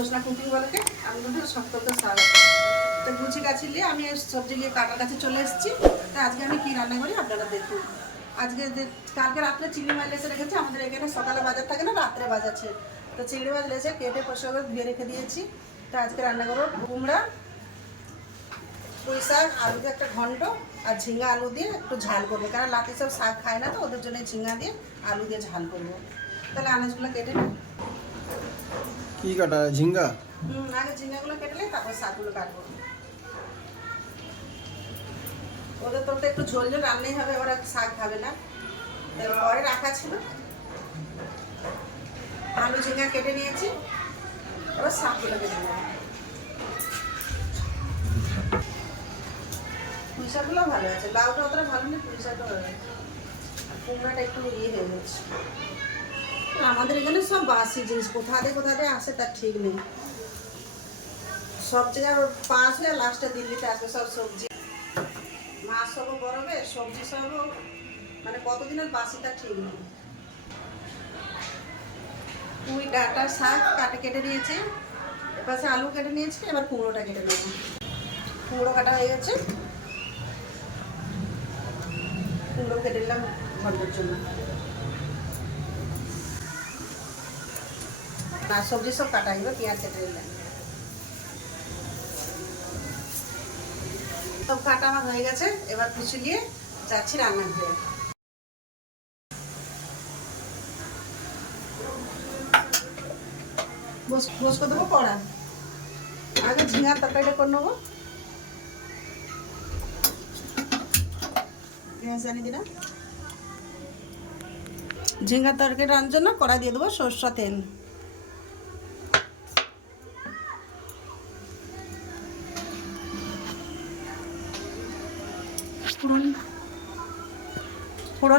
জোসনা cooking বলকে আপনাদের সকলকে স্বাগত তো গুছি গাছি নিয়ে আমি সবজি নিয়ে কাটার কাছে চলে এসেছি। তো আজকে আমি কি রান্না করি আপনারা দেখুন। আজকে কালকে রাত্রে চিংড়ি মাছ এসে রেখেছি, আমাদের এখানে সকালে বাজার থাকে না, রাত্রে বাজার আছে তো চিংড়ি মাছ লেসে কেটে পরিষ্কার করে ধুয়ে রেখে দিয়েছি। তো আজকে রান্না করব কুমড়া, পুঁই শাক আলু দিয়ে একটা ঘন্ট আর ঝিঙ্গা আলু দিয়ে একটু ঝাল করব। কারণ লাতি সব শাক খায় না তো, ওদের জন্য ঝিঙ্গা দিয়ে আলু দিয়ে ঝাল করব। তাহলে আনাজগুলো কেটে নিই। কি কাটা? ঝিঙ্গা? হুম, আগে ঝিঙ্গাগুলো কেটে তারপর শাকগুলো কাটবো। ওদের তো একটু ঝোল ঝোল রান্নাই হবে, ওরা শাক খাবে না। পরে রাখা ছিল। আলু, ঝিঙ্গা কেটে নিয়েছি। এবার শাকগুলো কেটে নেব। পুঁই শাকগুলো ভালো আছে লাউটা অতটা ভালো নেই, পুঁই শাকটা ভালো আছে কুমড়াটা একটু ইয়ে হয়ে গেছে। আমাদের এখানে সব বাসি জিনিস কোথা দিয়ে কোথা দিয়ে আসে তার ঠিক নেই। সব জায়গায় পা আসলে লাস্টে দিল্লিতে আসবে সব সবজি। মাছ সবও গরমে সবজি সবও মানে কতদিনের বাসি তার ঠিক নেই। তুই ডাটা, শাক কাটে, কেটে নিয়েছি। এপাশে আলু কেটে নিয়েছি, এবার কুমড়োটা কেটে নেব। কুমড়ো কাটা হয়ে গেছে। কুমড়ো কেটে নিলাম ঘণ্টার জন্য। আর সবজি সব কাটা হইবে পেঁয়াজ কেটে নিলাম সব কাটা আমার হয়ে গেছে, এবার কুচি নিয়ে যাচ্ছি রান্না ঘরে বস করে দেবো? কড়া আগে ঝিঙার তরকারিটা করে নেব। পেঁয়াজ জানি দিলাম। ঝিঙ্গার তরকারি রান্নার জন্য কড়া দিয়ে দেবো সরষা তেল।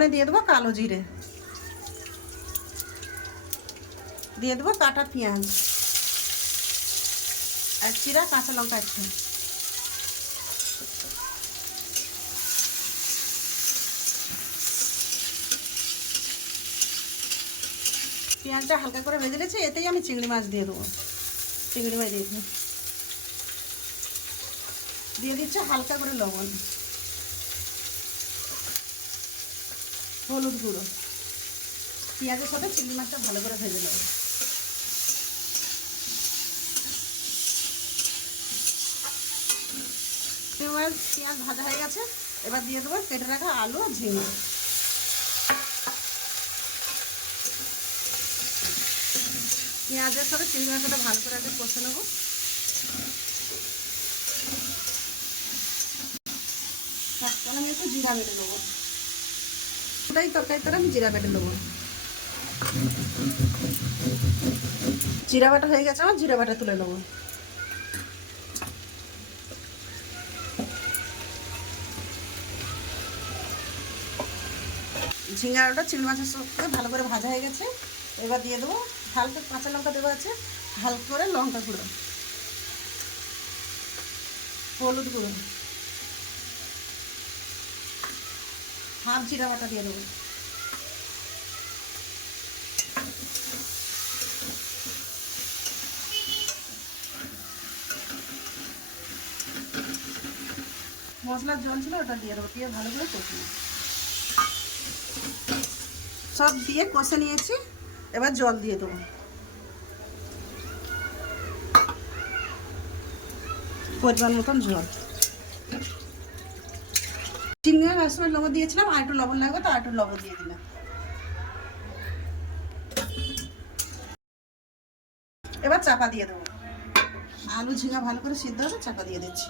ফোড়নে দিয়ে দেবো কালো জিরে। দিয়ে দেবো কাটা পেঁয়াজ আর চিরা কাঁচা লঙ্কা একটু। পেঁয়াজটা হালকা করে ভেজে নিয়েছি, এতেই আমি চিংড়ি মাছ দিয়ে দেবো। চিংড়ি মাছ দিয়ে দিয়ে দিচ্ছে হালকা করে লবণ। হলুদ গুঁড়ো। পেঁয়াজের সাথে চিংড়ি মাছটা ভালো করে ভেজে নেব। এবার পেঁয়াজ ভাজা হয়ে গেছে। এবার দিয়ে দেবো কেটে রাখা আলু ঝিঙে। পেঁয়াজের সাথে চিংড়ি মাছটা ভালো করে আগে কষে নেব। এখন আমি একটু জিরা বেটে নেব। ওটাই তরকারি করে আমি জিরা বেটে নেব জিরা বাটা হয়ে গেছে, আমার জিরা বাটা তুলে নেব। ঝিঙ্গা আলুটা চিংড়ি মাছের সাথে ভালো করে ভাজা হয়ে গেছে। এবার দিয়ে দেবো হালকা কাঁচা লঙ্কা দেওয়া আছে, হালকা করে লঙ্কা গুঁড়ো, হলুদ গুঁড়ো। হাফ জিরা বাটা দিয়ে দেবো। মশলার জল ছিল, ওটা দিয়ে দেবো। দিয়ে ভালো করে কষে। সব দিয়ে কষে নিয়েছি, এবার জল দিয়ে দেবো। পরিমাণ মতন জল। চিংড়ি মাছ লবণ দিয়েছিলাম, আর একটু লবণ লাগবে তো, আর একটু লবণ দিয়ে দিলাম। এবার চাপা দিয়ে দেবো। আলু, ঝিঙা ভালো করে সিদ্ধ হবে চাপা দিয়ে দিচ্ছি।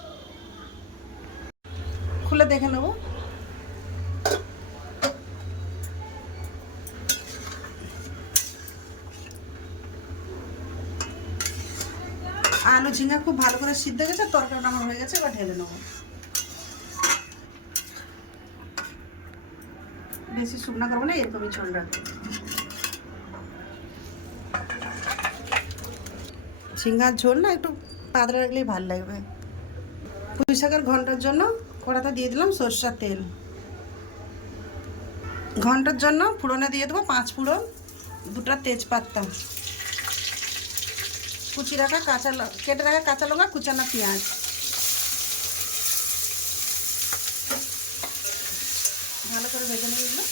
খুলে দেখে নেব। আলু, ঝিঙা খুব ভালো করে সিদ্ধ গেছে, তরকারিটা আমার হয়ে গেছে, এবার ঢেলে নেব। বেশি শুকনা করব না, এরকমই ঝোল রাখব। ঝোল না, একটু পাতলা রাখলেই ভালো লাগবে। পুঁই শাকের ঘণ্টার জন্য কড়াতে দিয়ে দিলাম সর্ষার তেল। ঘণ্টার জন্য ফোড়নে দিয়ে দেবো পাঁচ ফোড়ন, দুটা তেজপাতা। কুচি রাখা কাঁচা কেটে রাখা কাঁচা লঙ্কা, কুচানো পেঁয়াজ। ভালো করে ভেজে নিয়ে এগুলো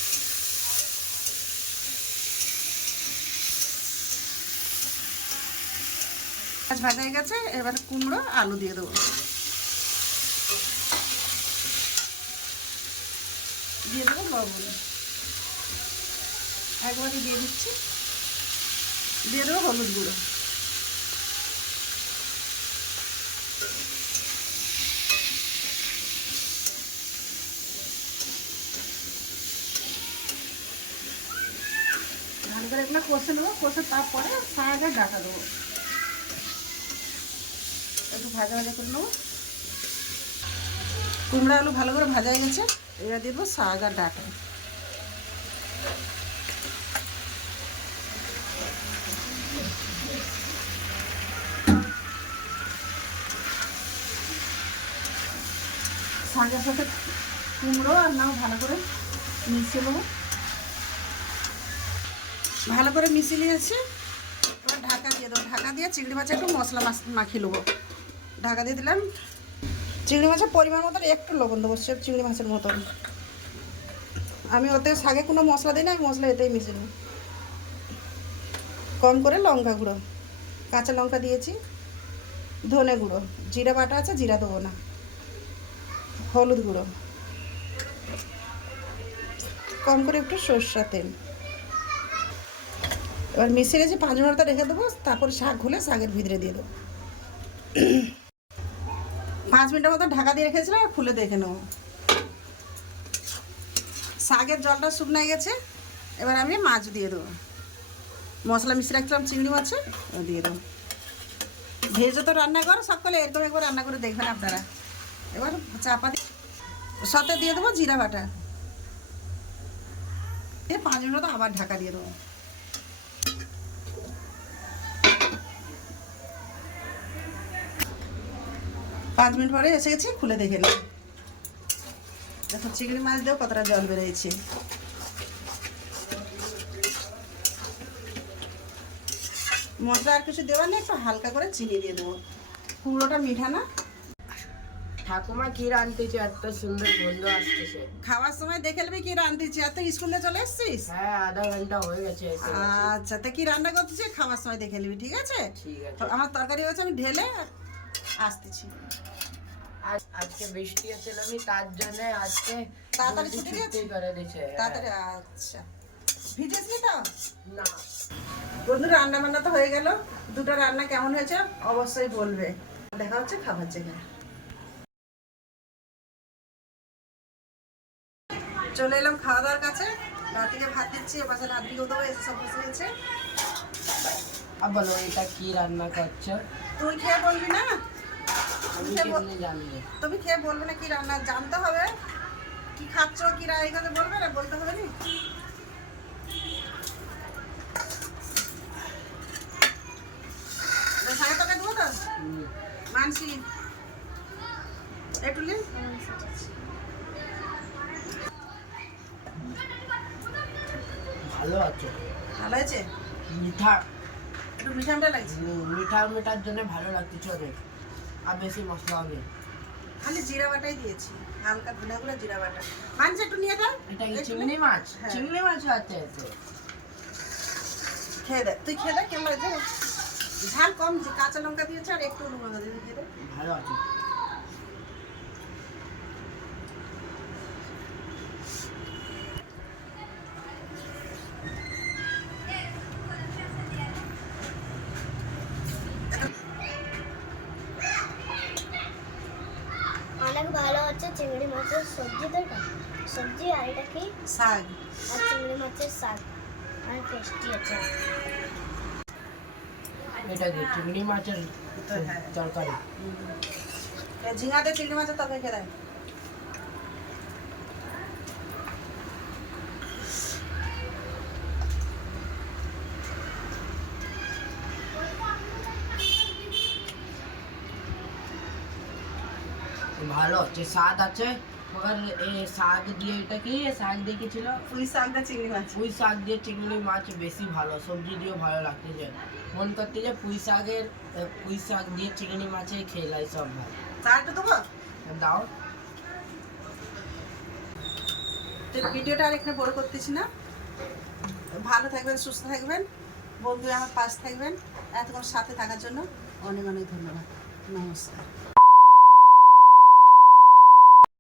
মাছ ভাজা হয়ে গেছে, এবার কুমড়ো, আলু দিয়ে দেবো। দিয়ে দেবো লবণ। একবারই দিয়ে দিচ্ছি। দিয়ে দেবো হলুদ গুঁড়ো ভালো করে এগুলো কষে নেব, কষে তারপরে আর ডাটা দেবো। একটু ভাজা ভাজা করে নেব। কুমড়া আলু ভালো করে ভাজা হয়ে গেছে, এবার দিয়ে দেবো আর ডাটা। শাকের সাথে কুমড়ো আর নাও ভালো করে মিশিয়ে নেব। ভালো করে মিশিয়ে নিয়েছি। এবার ঢাকা দিয়ে দেবো। ঢাকা দিয়ে চিংড়ি মাছে একটু মশলা মাখিয়ে নেব। ঢাকা দিয়ে দিলাম চিংড়ি মাছের পরিমাণ মতন, একটু লবণ দেবো সে চিংড়ি মাছের মতন। আমি ওতে শাকে কোনো মশলা দিই না, আমি মশলা এতেই মিশিয়ে নিই কম করে লঙ্কা গুঁড়ো, কাঁচা লঙ্কা দিয়েছি, ধনে গুঁড়ো, জিরা বাটা আছে, জিরা দেবো না। হলুদ গুঁড়ো। কম করে একটু সর্ষা তেল। এবার মিশিয়ে রেখে পাঁচ মিনিট রেখে দেবো, তারপর শাক হলে শাকের ভিতরে দিয়ে দেবো। পাঁচ মিনিটের মতো ঢাকা দিয়ে রেখেছিলাম আর খুলে দেখে নেব। শাকের জলটা শুকনো গেছে, এবার আমি মাছ দিয়ে দেবো। মশলা মিশিয়ে রাখছিলাম, চিংড়ি মাছে দিয়ে দেবো। ভেজে তো রান্না করো সকলে, এরকম একবার রান্না করে দেখবেন আপনারা। এবার চাপা দিয়ে সাথে দিয়ে দেবো জিরা বাটা। দিয়ে পাঁচ মিনিট আবার ঢাকা দিয়ে দেবো। পাঁচ মিনিট পরে এসে গেছি খুলে দেখে নিই। দেখো চিংড়ি মাছ দিয়েও কতটা জল বেরিয়েছে। মশলা আর কিছু দেওয়ার নেই একটু হালকা করে চিনি দিয়ে দেবো। কুমড়োটা মিঠা না? ঠাকুমা কি রাঁধতেছে এত সুন্দর গন্ধ আসতেছে। খাওয়ার সময় দেখে নেবে কি রাঁধতেছি এত স্কুলে চলে এসছিস? হ্যাঁ আধা ঘণ্টা হয়ে গেছে আচ্ছা তা কি রান্না করতেছি খাওয়ার সময় দেখে নিবি ঠিক আছে? ঠিক আছে। আমার তরকারি হয়েছে আমি ঢেলে আসতেছি। আজকে বৃষ্টি হচ্ছিল আমি তার জন্য আজকে তাড়াতাড়ি দুটি ছুটি দিয়েছে? করে। তাড়াতাড়ি আচ্ছা। ভিজেছিলি তো? না। বন্ধু রান্না বান্না তো হয়ে গেল। দুটো রান্না কেমন হয়েছে? অবশ্যই বলবে। দেখা হচ্ছে খাবার জায়গায় চলে এলাম খাওয়া দাওয়ার কাছে। রাতিকে ভাত দিচ্ছি এপাশে রাত্রিকেও দেবো এসে সব বসে গেছে। আর বলো এটা কি রান্না করছ? তুই খেয়ে বলবি না? জানব তুমি খেয়ে বলবে না কি রান্না জানতে হবে। কি খাচ্ছ কি এই বলবে না বলতে হবে নি? একটু। ভালো আছে? ভালো হয়েছে মিঠা। একটু মিঠা মিঠা লাগছে মিঠা মিঠার জন্য ভালো লাগতেছে অনেক আর বেশি মশলা হবে। খালি জিরা বাটাই দিয়েছি হালকা ধনে গুঁড়ো জিরা বাটা। মানসি একটু নিয়ে দাও। এটা কি চিংড়ি মাছ? হ্যাঁ। চিংড়ি মাছ আছে এতে। খেয়ে দে তুই খেয়ে দে কেমন আছে ঝাল কম কাঁচা লঙ্কা দিয়েছে আর একটু লঙ্কা দিয়েছে। খেয়ে দে ভালো আছে। মাছের সবজি তো সবজি আর এটা কি? শাক। আর চিংড়ি মাছের শাক। অনেক টেস্টি আছে। এটা কি চিংড়ি মাছের। তরকারি। ঝিঙাতে চিংড়ি মাছের তরকারি খেয়ে ভালো আছে স্বাদ আছে এ শাক দিয়ে এটা কি? শাক দিয়ে কি ছিল? পুঁই শাকটা চিংড়ি মাছ। পুঁই শাক দিয়ে চিংড়ি মাছ বেশি ভালো সবজি ভালো লাগতেছে মন করতে যে পুঁই শাকের পুঁই শাক দিয়ে চিংড়ি মাছে খেলাই সব ভালো। চা দেবো? দাও। তো ভিডিওটা আর এখানে বড় করতেছি না। ভালো থাকবেন সুস্থ থাকবেন। বন্ধুরা আমার পাশে থাকবেন। এতক্ষণ সাথে থাকার জন্য অনেক অনেক ধন্যবাদ। নমস্কার।